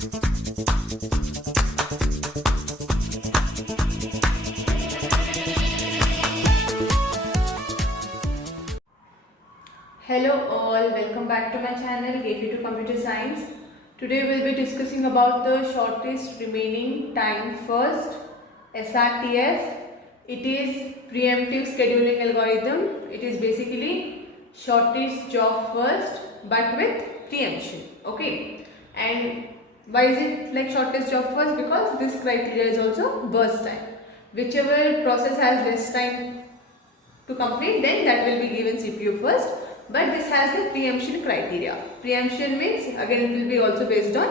Hello all, welcome back to my channel Gateway to Computer Science. Today we will be discussing about the shortest remaining time first, SRTF. It is preemptive scheduling algorithm. It is basically shortest job first but with preemption. Okay, and why is it like shortest job first? Because this criteria is also burst time. Whichever process has less time to complete, then that will be given CPU first. But this has the preemption criteria. Preemption means again it will be also based on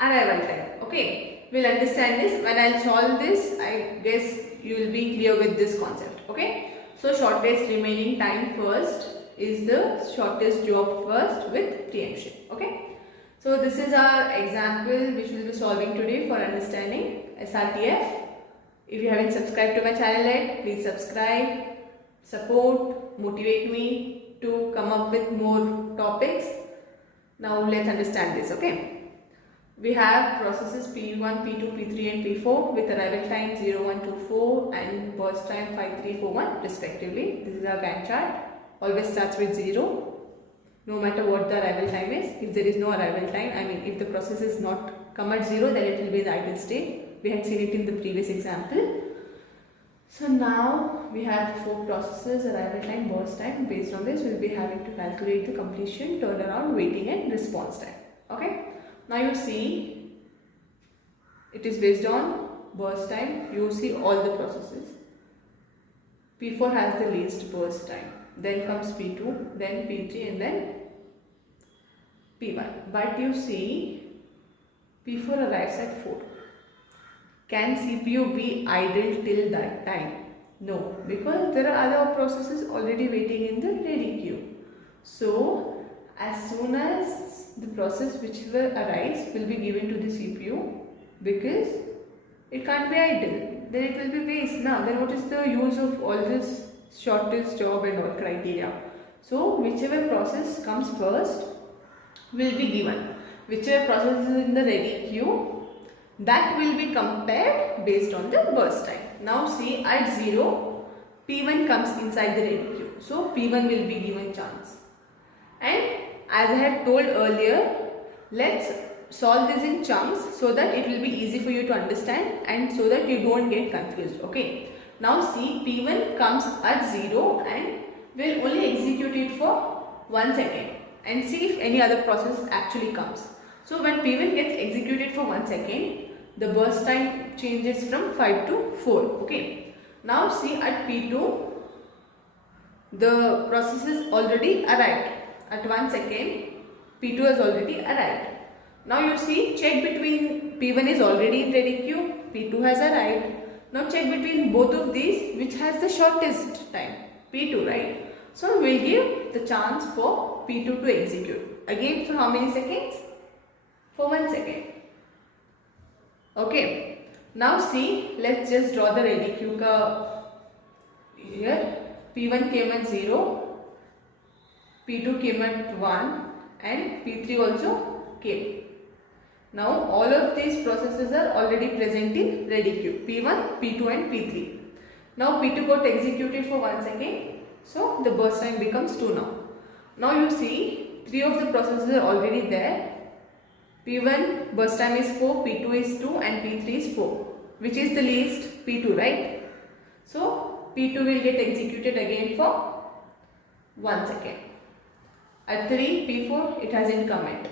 arrival time. Okay, we'll understand this. When I'll solve this, I guess you will be clear with this concept. Okay, so shortest remaining time first is the shortest job first with preemption. Okay, so this is our example which we'll be solving today for understanding SRTF. If you haven't subscribed to my channel yet, please subscribe, support, motivate me to come up with more topics. Now let's understand this. Okay, we have processes P1, P2, P3 and P4 with arrival time 0, 1, 2, 4 and burst time 5, 3, 4, 1 respectively. This is our Gantt chart. Always starts with 0 no matter what the arrival time is. If there is no arrival time, I mean if the process is not come at 0, then it will be in the idle state. We had seen it in the previous example. So now we have 4 processes, arrival time, burst time. Based on this, we will be having to calculate the completion, turnaround, waiting and response time. Okay. Now you see, it is based on burst time. You see all the processes. P4 has the least burst time. Then comes P2, then P3 and then P1. But you see, P4 arrives at 4. Can CPU be idle till that time? No, because there are other processes already waiting in the ready queue. So, as soon as the process whichever arrives will be given to the CPU, because it can't be idle, then it will be waste. Now, then what is the use of all this shortest job and all criteria? So, whichever process comes first will be given. Whichever process is in the ready queue, that will be compared based on the burst time. Now see, at 0, P1 comes inside the ready queue. So P1 will be given chance. And as I had told earlier, let's solve this in chunks so that it will be easy for you to understand and so that you don't get confused. Okay. Now see, P1 comes at 0 and will only execute it for 1 second and see if any other process actually comes. So when P1 gets executed for 1 second, the burst time changes from 5 to 4. Okay. Now see, at P2, the process is already arrived. At 1 second, P2 has already arrived. Now you see, check between P1 is already in ready queue, P2 has arrived. Now check between both of these which has the shortest time, P2, right? So we will give the chance for P2 to execute. Again, for how many seconds? For 1 second. Okay. Now see, let's just draw the ready queue here. P1 came at 0, P2 came at 1 and P3 also came. Now all of these processes are already present in ready queue, P1, P2 and P3. Now P2 got executed for 1 second, so the burst time becomes 2 now. Now you see, 3 of the processes are already there. P1 burst time is 4, P2 is 2 and P3 is 4. Which is the least? P2, right? So P2 will get executed again for 1 second. At 3, P4, it hasn't come yet.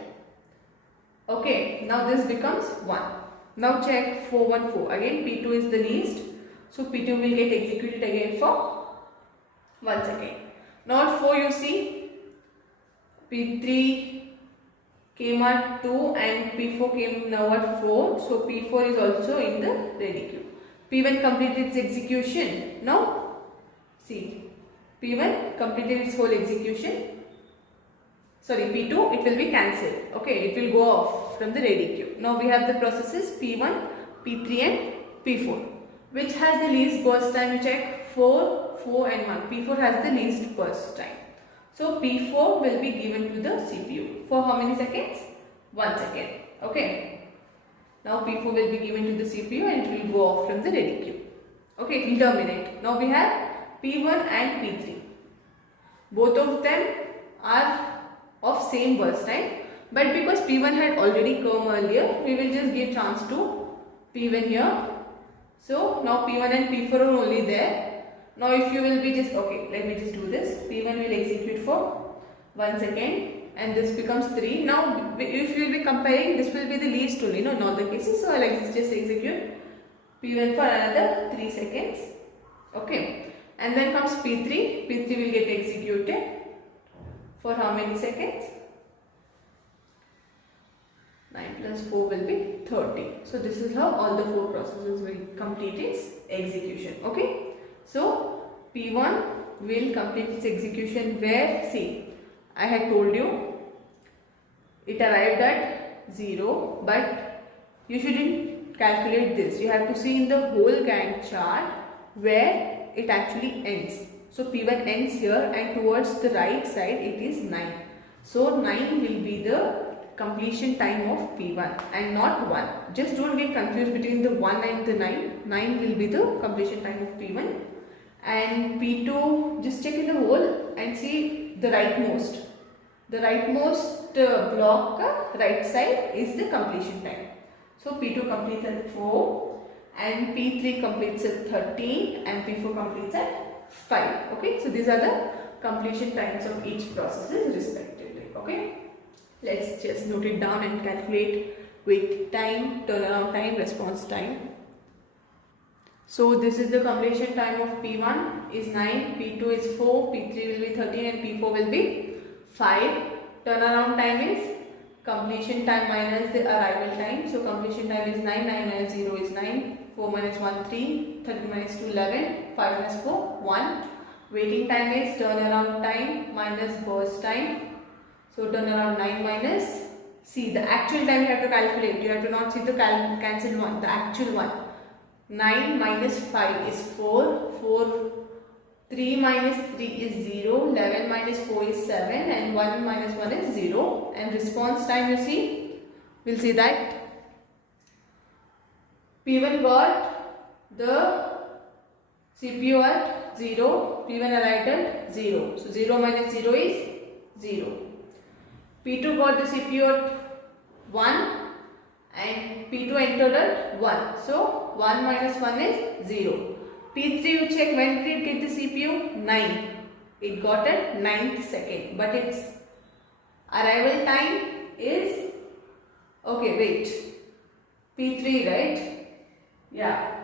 Okay, now this becomes 1. Now check 4, 1, 4. Again P2 is the least. So P2 will get executed again for 1 second. Now at 4 you see, P3 came at 2 and P4 came now at 4. So P4 is also in the ready queue. P1 completed its execution. Now see, P1 completed its whole execution. Sorry, P2, it will be cancelled. Okay, it will go off from the ready queue. Now we have the processes P1, P3 and P4. Which has the least burst time? You check 4, 4 and 1. P4 has the least burst time. So P4 will be given to the CPU for how many seconds? 1 second. Okay. Now P4 will be given to the CPU and it will go off from the ready queue. Okay, it will terminate. Now we have P1 and P3. Both of them are of same burst time, but because P1 had already come earlier, we will just give chance to P1 here. So now P1 and P4 are only there. Now if you will be just, okay, let me just do this. P1 will execute for 1 second and this becomes 3. Now if you will be comparing, this will be the least only, no, not the cases. So I like just execute P1 for another 3 seconds. Okay, and then comes P3. P3 will get executed for how many seconds? 9 plus 4 will be 30. So this is how all the 4 processes will complete its execution. Okay, so P1 will complete its execution where, see, I had told you it arrived at 0, but you shouldn't calculate this. You have to see in the whole Gantt chart where it actually ends. So P1 ends here and towards the right side it is 9. So 9 will be the completion time of P1 and not 1. Just don't get confused between the 1 and the 9. 9 will be the completion time of P1. And P2, just check in the whole and see the rightmost. The rightmost block, right side is the completion time. So P2 completes at 4 and P3 completes at 13 and P4 completes at 5. Okay, so these are the completion times of each processes respectively. Okay, let's just note it down and calculate wait time, turnaround time, response time. So this is the completion time of P1 is 9, P2 is 4, P3 will be 13 and P4 will be 5. Turnaround time is completion time minus the arrival time. So completion time is 9, 9 minus 0 is 9, 4 minus 1 3, 13 minus 2 11, 5 minus 4 1. Waiting time is turnaround time minus burst time. So turnaround 9 minus, see the actual time you have to calculate. You have to not see the cancelled one, the actual one. 9 minus 5 is 4, 3 minus 3 is 0, 11 minus 4 is 7 and 1 minus 1 is 0. And response time, you see, we'll see that P1 got the CPU at 0, P1 arrived at 0. So 0 minus 0 is 0. P2 got the CPU at 1 and P2 entered at 1. So 1 minus 1 is 0. P3 you check when did it get the CPU? 9. It got at 9th second, but its arrival time is, okay wait, P3 right? Yeah,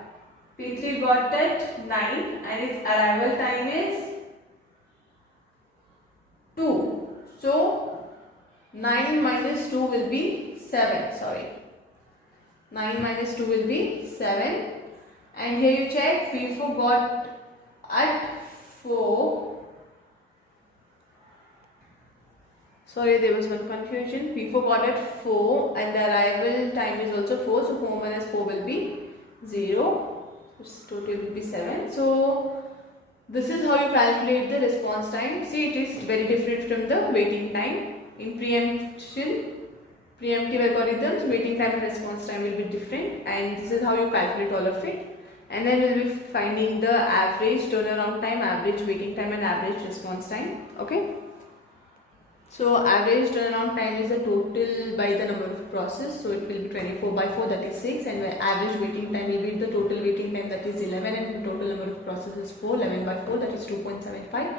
P3 got at 9 and its arrival time is 2. So 9 minus 2 will be 7, sorry. 9 minus 2 will be 7. And here you check, P4 got at 4. Sorry, there was one confusion. P4 got at 4 and the arrival time is also 4. So 4 minus 4 will be 0. So total will be 7. So this is how you calculate the response time. See, it is very different from the waiting time. In preemptive algorithms, waiting time and response time will be different, and this is how you calculate all of it. And then we'll be finding the average turnaround time, average waiting time and average response time. Okay. So average turnaround time is the total by the number of process. So it will be 24 by 4, that is 6, and the average waiting time will be the total waiting time, that is 11, and the total number of processes 4, 11 by 4, that is 2.75.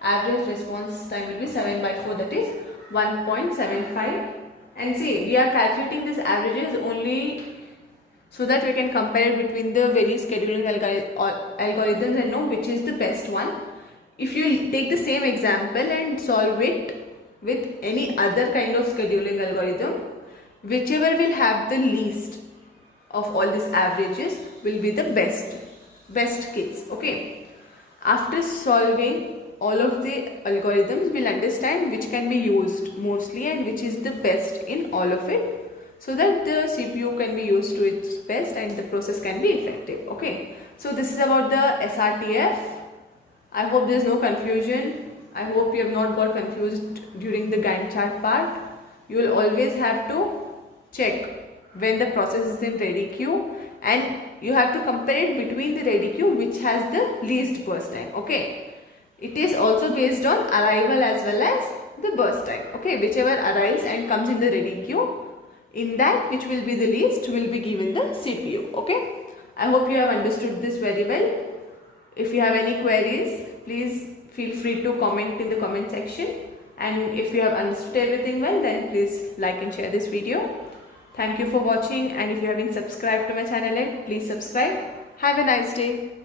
Average response time will be 7 by 4, that is 1.75. And see, we are calculating this averages only so that we can compare between the various scheduling algorithms and know which is the best one. If you take the same example and solve it with any other kind of scheduling algorithm, whichever will have the least of all these averages will be the best case. Okay. After solving all of the algorithms, we'll understand which can be used mostly and which is the best in all of it, so that the CPU can be used to its best and the process can be effective. Okay, so this is about the SRTF. I hope there is no confusion. I hope you have not got confused during the Gantt chart part. You will always have to check when the process is in ready queue, and you have to compare it between the ready queue which has the least burst time. Okay, it is also based on arrival as well as the burst time. Okay, whichever arrives and comes in the ready queue, in that which will be the least will be given the CPU. Okay, I hope you have understood this very well. If you have any queries, please feel free to comment in the comment section, and if you have understood everything well, then please like and share this video. Thank you for watching, and if you haven't subscribed to my channel yet, please subscribe. Have a nice day.